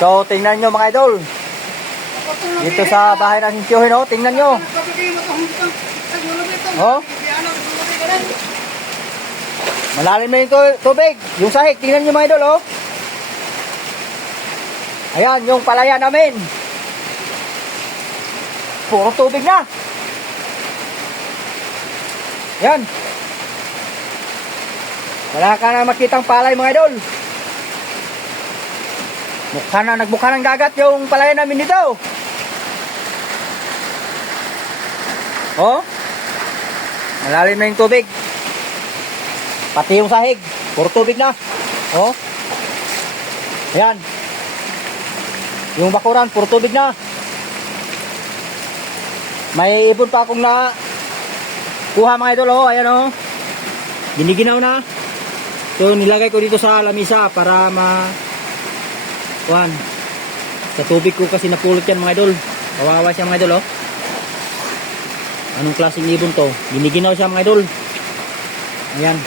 So, tingnan nyo mga idol. Dito sa bahay ng Tiyuhin, oh, tingnan nyo. Oh. Malalim na yung tubig. Yung sahig, tingnan nyo mga idol, oh. Ayan, yung palaya namin. Puro tubig na. Yan. Wala ka na makitang palay mga idol. Nagbukha ng dagat yung palaya namin dito. Oh. Malalim na yung tubig. Pati yung sahig. Puro tubig na. Oh. Ayan. Yung bakuran, puro tubig na. May ibon pa akong na kuha mga idol, oh. Ayan, oh. Giniginaw na. So, nilagay ko dito sa lamisa para kuhan. Sa tubig ko kasi napulot yan mga idol. Kawawa siya mga idol, oh. Anong klaseng ibon to? Giniginaw siya mga idol. Ayan.